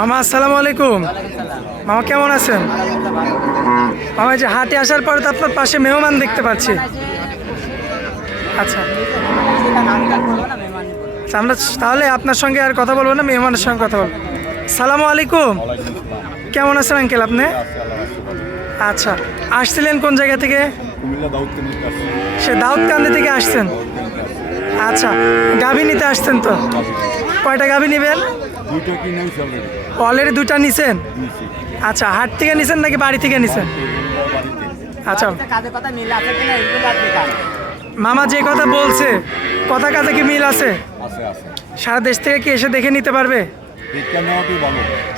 মামা আসসালামু আলাইকুম। মামা কেমন আছেন? মামা যে হাটে আসার পরে তো আপনার পাশে মেহমান দেখতে পাচ্ছি। আচ্ছা। আচ্ছা, আমরা তাহলে আপনার সঙ্গে আর কথা বলব না মেহমানের সঙ্গে কথা বলব। সালামু আলাইকুম। কেমন আছেন আঙ্কেল আপনি? আচ্ছা আসছিলেন কোন জায়গা থেকে? সে দাউদকান্দি থেকে আসছেন। আচ্ছা গাভী নিতে আসছেন তো? কয়টা গাভী নেবেন? দুইটা কি নেই অলরেডি অলরেডি দুটা নিছেন? আচ্ছা হাট থেকে নিছেন নাকি বাড়ি থেকে নিছেন? আচ্ছা। কিনা মামা যে কথা বলছে কথা কাজে কি মিল আছে? আছে আছে। সারা দেশ থেকে কি এসে দেখে নিতে পারবে?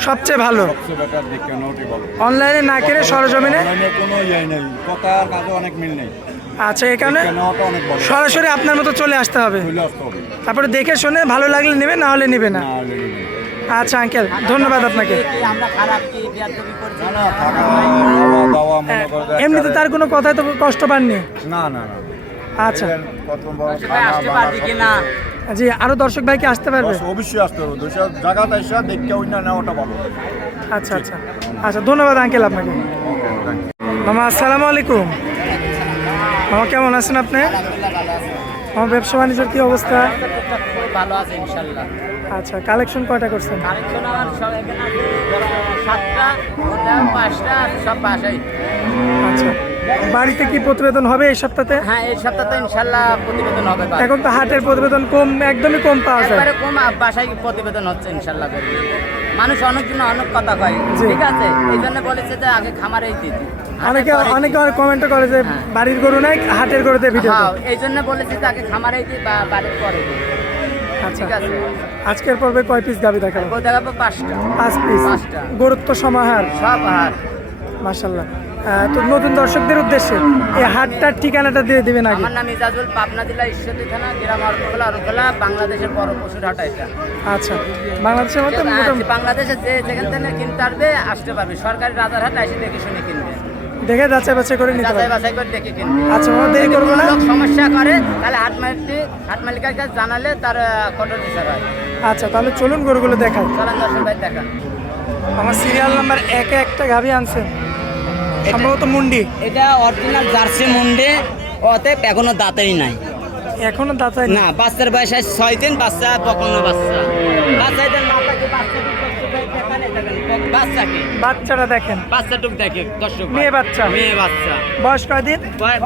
সবচেয়ে ভালো। অনলাইনে না কেড়ে সরজমিনে? কোনো ইয়ে নেই। কথার কাজে অনেক মিল নেই। আচ্ছা এখানে সরাসরি আপনার মতো চলে আসতে হবে। তারপরে দেখে শুনে ভালো লাগলে নেবে না হলে নেবে না। আচ্ছা আঙ্কেল ধন্যবাদ আপনাকে। মনে এমনিতে তার কোনো কথাই তো কষ্ট পাননি? না না না। আচ্ছা। পারবি জি আরও দর্শক ভাই কি আসতে পারবে? অবশ্যই আসতে হবে। দুইটা জায়গাতে এসে দেখে ওই না নেওয়াটা ভালো আচ্ছা আচ্ছা। আচ্ছা ধন্যবাদ আঙ্কেল আপনাকে। মামা আসসালামু আলাইকুম। মামা কেমন আছেন আপনি? আমার ব্যবসা বাণিজ্যের কি অবস্থা? ভালো আছে ইনশাল্লাহ। আচ্ছা কালেকশন কয়টা করছেন? কালেকশন আমার সব এখানে আছে ধরো সাতটা পাঁচটা সব বাসাই আচ্ছা বাড়িতে কি প্রতিবেদন হবে এই সপ্তাহে হ্যাঁ এই সপ্তাহে প্রতিবেদন হবে এখন তো হাটের প্রতিবেদন কম একদমই কম পাওয়া যায়। একবারে কম বাসায় প্রতিবেদন হচ্ছে ইনশাল্লাহ করবে মানুষ অনেক জন্য অনেক কথা কয় ঠিক আছে? এই জন্য বলেছে যে আগে খামারেই দিতি। অনেকে পরে অনেকে কমেন্ট করে যে হ্যাঁ। বাড়ির গরু নাই হাটের গরুতে ভিডিও হ্যাঁ এই জন্য বলেছি যে আগে খামারেই দিই বা বাড়ির পরে দিই। আচ্ছা। আজকের পর্বে কয় পিস গাবি দেখাবো? দেখাবো পাঁচটা। পাঁচ পিস। গুরুত্ব সমাহার। সব হার মাসাল্লাহ তো নতুন দর্শকদের উদ্দেশ্যে এই হাটটার ঠিকানাটা দিয়ে দিবেন আগে। আমার নাম ইজাজুল পাবনা জেলা ঈশ্বরদী থানা গ্রাম আরকলা আরকলা বাংলাদেশের বড় পশুর হাট এটা। আচ্ছা। বাংলাদেশের মধ্যে হ্যাঁ, মোটামুটি বাংলাদেশে যে যেখান থেকে কিনতে পারবে আসতে পারবে। সরকারি রাজার হাট এসে দেখে শুনে কিনবে। দেখে যাচাই বাছাই করে নিতে যাচাই বাছাই করে দেখে কিনবে আচ্ছা আমরা দেরি করব না? লোক সমস্যা করে তাহলে হাট মালিকটি হাট মালিকের কাছে জানালে তার কঠোর বিচার হয়। আচ্ছা তাহলে চলুন গরুগুলো দেখাই। চলেন দর্শক ভাই দেখা আমার সিরিয়াল নাম্বার একে একটা গাভি আনছেন সম্ভবত মুন্ডি। এটা অরিজিনাল জার্সি মুন্ডি ওতে এখনও দাঁতেই নাই। এখনও দাঁতাই না বাচ্চার বয়স ছয় দিন বাচ্চা পকনো বাচ্চা বাচ্চা এদের মাথাকে বাচ্চা বাচ্চারা দেখেন। বাচ্চাটুক দেখে দর্শক মেয়ে বাচ্চা? মেয়ে বাচ্চা। বয়স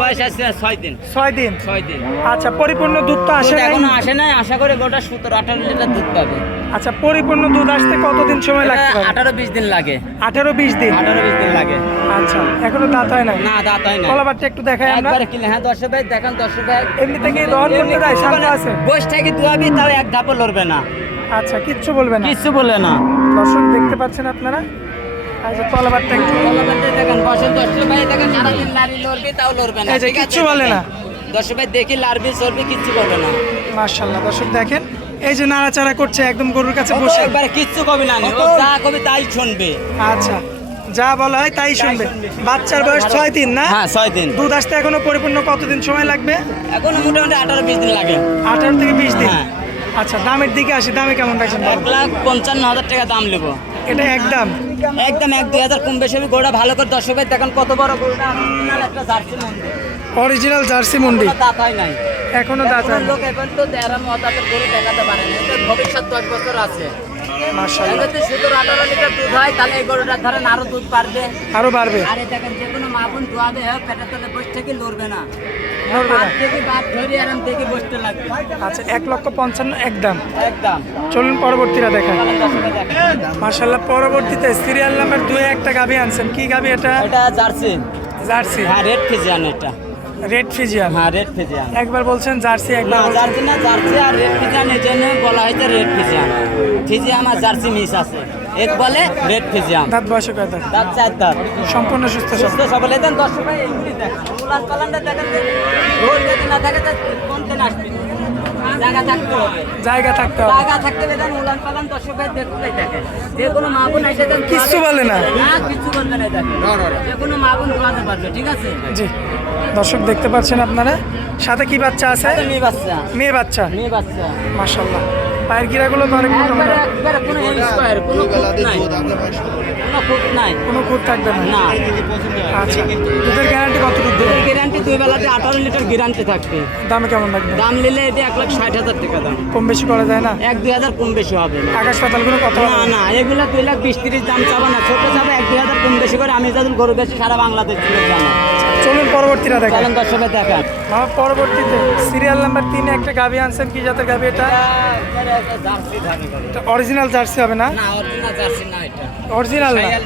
বয়স আছে ছয় দিন। ছয় দিন। ছয় দিন। আচ্ছা পরিপূর্ণ দুধ তো আসে এখনও আসে নাই আশা করে গোটা সতেরো আঠারো লিটার দুধ পাবে। আচ্ছা পরিপূর্ণ দুধ আসতে কতদিন সময় পারে? আঠারো বিশ দিন লাগে। আঠারো বিশ দিন? আঠারো বিশ দিন লাগে। আচ্ছা এখনও দাঁত হয় নাই? না দাঁত হয় না কলাবারটা একটু দেখাই আমরা। একবারে কিনে হ্যাঁ দর্শক ভাই দেখান দর্শক ভাই। এমনি থেকে দহন করতে শান্ত আছে? বয়স থেকে দুয়াবি তাও এক ধাপও লড়বে না। আচ্ছা কিচ্ছু বলবে না? কিচ্ছু বলে না। দর্শক দেখতে পাচ্ছেন আপনারা? কিচ্ছু বলে না। দর্শক ভাই দেখি কিচ্ছু না। মার্শাল্লাহ দর্শক দেখেন এই যে নাড়াচাড়া করছে একদম গরুর কাছে বসে। একবারে কিচ্ছু কবি না যা কবি তাই শুনবে। আচ্ছা যা বলা হয় তাই শুনবে। বাচ্চার বয়স ছয় দিন না? হ্যাঁ ছয় দিন। দুধ আসতে এখনও পরিপূর্ণ কতদিন সময় লাগবে? এখন মোটামুটি আঠারো বিশ দিন লাগে। আঠারো থেকে বিশ দিন। হ্যাঁ। আচ্ছা দামের দিকে আসি দামে কেমন রাখছেন? এক লাখ পঞ্চান্ন হাজার টাকা দাম নেব। এটা একদম। একদম এক দুই হাজার কম বেশি হবে। ভালো করে দর্শক ভাই দেখেন কত বড় গোড়া একটা জার্সি মন্দির। অরিজিনাল জার্সি মুন্ডি দাঁত হয় নাই। এখনও দাঁত হয় লোক এখন তো তেরো মতাতের গরু দেখাতে পারে না ভবিষ্যৎ দশ বছর আছে। মার্শাল্লাহ যদি সতেরো আঠারো লিটার দুধ হয় তাহলে এই গরুটা ধরেন আরও দুধ পারবে আরও বাড়বে। আরে দেখেন যে কোনো মা বোন দোয়াবে হয় পেটের তলে বসে থেকে লড়বে না। আচ্ছা এক লক্ষ পঞ্চান্ন একদম। একদম। চলুন পরবর্তীটা দেখান মার্শাল্লাহ পরবর্তীতে সিরিয়াল নাম্বার দুই একটা গাভি আনছেন। কি গাভি এটা? এটা জার্সি। জার্সি। হ্যাঁ রেড ফিজিয়ান এটা। Red Friesian. হ্যাঁ রেড ফিজিয়ান। একবার বলছেন জার্সি একবার বলছেন- জার্সি না জার্সি আর রেড ফিজিয়ান এই জন্য বলা হয়েছে রেড ফিজিয়ান। ফিজিয়ান আর জার্সি মিস আছে। এক বলে রেড ফিজিয়ান। দাঁত বয়স কয় দাঁত? দাঁত চার দাঁত। সম্পূর্ণ সুস্থ সুস্থ সবল। এদেন দশ ভাই এইগুলি দেখেন উলান পালানটা দেখেন রোড যদি না থাকে তো কোন দিন আসবে? জায়গা থাকতে হবে। জায়গা থাকতে হবে। জায়গা থাকতে হবে যেন উলান পালান দর্শকের দেখতেই দেখেন। যে কোনো মা বোন এসে যেন কিচ্ছু বলে না। না কিচ্ছু বলবে না দেখেন। যে কোনো মা বোন দোয়াতে পারবে ঠিক আছে? জি। দর্শক দেখতে পাচ্ছেন আপনারা? সাথে কি বাচ্চা আছে? মেয়ে বাচ্চা। মেয়ে বাচ্চা। মেয়ে বাচ্চা। মাশাল্লাহ পায়ের গিরাগুলো তো অনেক একবারে কোনো স্কোয়ার কোনো খুঁত নাই। কোনো খুঁত নাই। কোনো খুঁত থাকবে না। না। আচ্ছা দুধের গ্যারান্টি কতটুকু দেবে? গ্যারান্টি দুই বেলাতে আঠারো লিটার গ্যারান্টি থাকবে। দামে কেমন লাগবে দাম নিলে এটি এক লাখ ষাট হাজার টাকা দাম। কম বেশি করা যায় না? এক দুই হাজার কম বেশি হবে না। আকাশ পাতালগুলো কত না না এগুলো দুই লাখ বিশ তিরিশ দাম চাবো না। ছোট চাবো এক দুই হাজার কম বেশি করে। আমি যাদের গরু বেশি সারা বাংলাদেশ থেকে জানো চলুন পরবর্তীটা দেখেন। চলেন দর্শকের দেখান। আমার পরবর্তীতে সিরিয়াল নাম্বার তিনে একটা গাভি আনছেন। কি জাতের গাভি এটা অরিজিনাল জার্সি হবে না? অরিজিনাল না?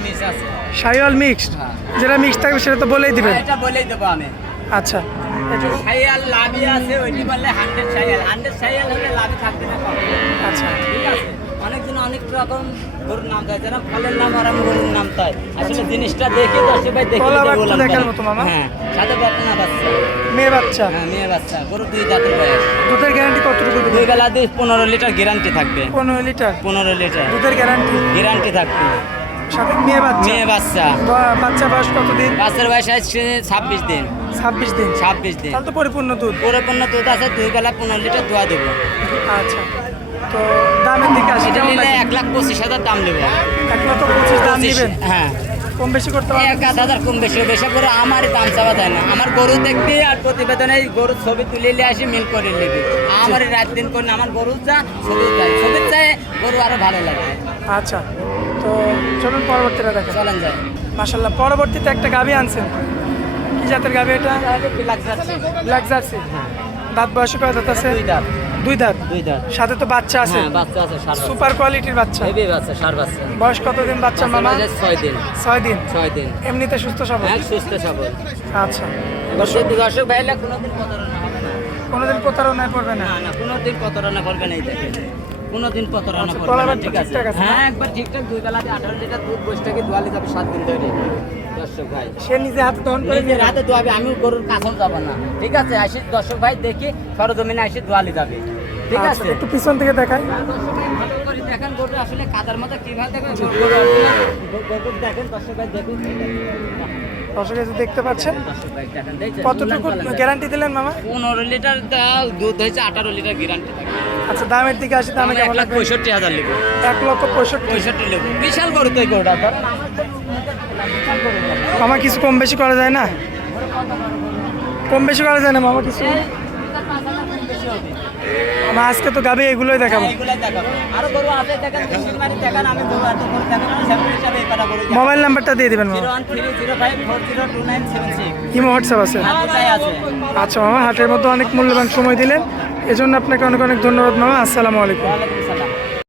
মিক্সড যেটা মিক্স থাকবে সেটা তো বলেই দিবেন। এটা বলেই দেবো আমি। আচ্ছা। একটু- সাইয়াল লাভি আছে ওইটি বললে হান্ড্রেড সাইয়াল হান্ড্রেড সাইয়াল হলে লাভি থাকবে না। আচ্ছা। ঠিক আছে? অনেকজন অনেক রকম গরুর নাম দেয় যারা ফলের নাম আর গরুর নাম তাই। আসলে জিনিসটা দেখে দর্শক ভাই দেখে দেখার মতো মামা। হ্যাঁ সাথে বাচ্চা। মেয়ে বাচ্চা? হ্যাঁ মেয়ে বাচ্চা গরু দুই দাঁতের বয়স। দুধের গ্যারান্টি কতটুকু দুই বেলা দিয়ে পনেরো লিটার গ্যারান্টি থাকবে। পনেরো লিটার? পনেরো লিটার। দুধের গ্যারান্টি গ্যারান্টি থাকবে। সাথে মেয়ে বাচ্চা? মেয়ে বাচ্চা। বাচ্চা বয়স কতদিন? বাচ্চার বয়স আছে ছাব্বিশ দিন। ছাব্বিশ দিন? ছাব্বিশ দিন। তাহলে তো পরিপূর্ণ দুধ। পরিপূর্ণ দুধ আছে দুই বেলা পনেরো লিটার দোয়া দেবো। আচ্ছা। তো দামের দিকে আসি এটা নিলে এক লাখ পঁচিশ হাজার দাম নেব। এক লক্ষ পঁচিশ দাম দিবেন হ্যাঁ। কম বেশি করতে পারবেন? এক হাজার কম বেশি বেশি করে আমার দাম চাওয়া যায় না। আমার গরু দেখবি আর প্রতিবেদনে গরুর ছবি তুলে নিয়ে আসি মিল করে নিবি। আমার রাত দিন করে আমার গরু যা ছবি চাই ছবি চাই গরু আরও ভালো লাগে। আচ্ছা তো চলুন পরবর্তীটা দেখেন। চলেন যায় মাসাল্লাহ পরবর্তীতে একটা গাভি আনছেন। কি জাতের গাভি এটা? ব্ল্যাক জার্সি দাঁত বয়সে কয় দাঁত আছে? দুই দাঁত। দুই দাঁত? দুই দাঁত। সাথে তো বাচ্চা আছে। হ্যাঁ বাচ্চা আছে সুপার কোয়ালিটির বাচ্চা। হেভি বাচ্চা সার বাচ্চা। বয়স কতদিন বাচ্চা মামা? ছয় দিন। ছয় দিন। ছয় দিন। এমনিতে সুস্থ সবল? হ্যাঁ সুস্থ সবল। আচ্ছা। দর্শক দর্শক ভাইলা কোনোদিন প্রতারণা হবে না। কোনোদিন প্রতারণায় পড়বে না। না না কোনোদিন প্রতারণা করবে না এই দেখেন। কোনোদিন প্রতারণা আচ্ছা, করবে। না ঠিক আছে? হ্যাঁ একবার ঠিকঠাক দুই বেলাতে আঠারো লিটার দুধ বসে থেকে দোয়ালি যাবে সাত দিন ধরে। দর্শক ভাই। সে নিজে হাতে দহন করে নিজে দোয়াবে আমি গরুর কাছেও যাব না। ঠিক আছে আসি দর্শক ভাই দেখি সরজমিনে আসি দোয়ালি যাবে ঠিক আচ্ছা, আছে? একটু পিছন থেকে দেখাই। করে দেখেন গরু আসলে কাদার মতো কীভাবে দেখেন গরু দেখেন দর্শক ভাই দেখুন। দর্শক দেখতে পাচ্ছেন কতটুকু গ্যারান্টি দিলেন মামা? পনেরো লিটার দুধ হয়েছে আঠারো লিটার গ্যারান্টি থাকে আচ্ছা দামের দিকে আসি দামে কেমন লাখ লাগবে? পঁয়ষট্টি হাজার লিখব এক লক্ষ পঁয়ষট্টি। পঁয়ষট্টি লিখব বিশাল গরু তো গরুটা মামা কিছু কম বেশি করা যায় না? কম বেশি করা যায় না মামা কিছু? মামা আজকে তো গাবে এগুলোই দেখাবো। মোবাইল নাম্বারটা দিয়ে দিবেন ইমো হোয়াটসঅ্যাপ আছে। আচ্ছা মামা হাটের মধ্যে অনেক মূল্যবান সময় দিলেন। এজন্য আপনাকে অনেক অনেক ধন্যবাদ মামা। আসসালামু আলাইকুম।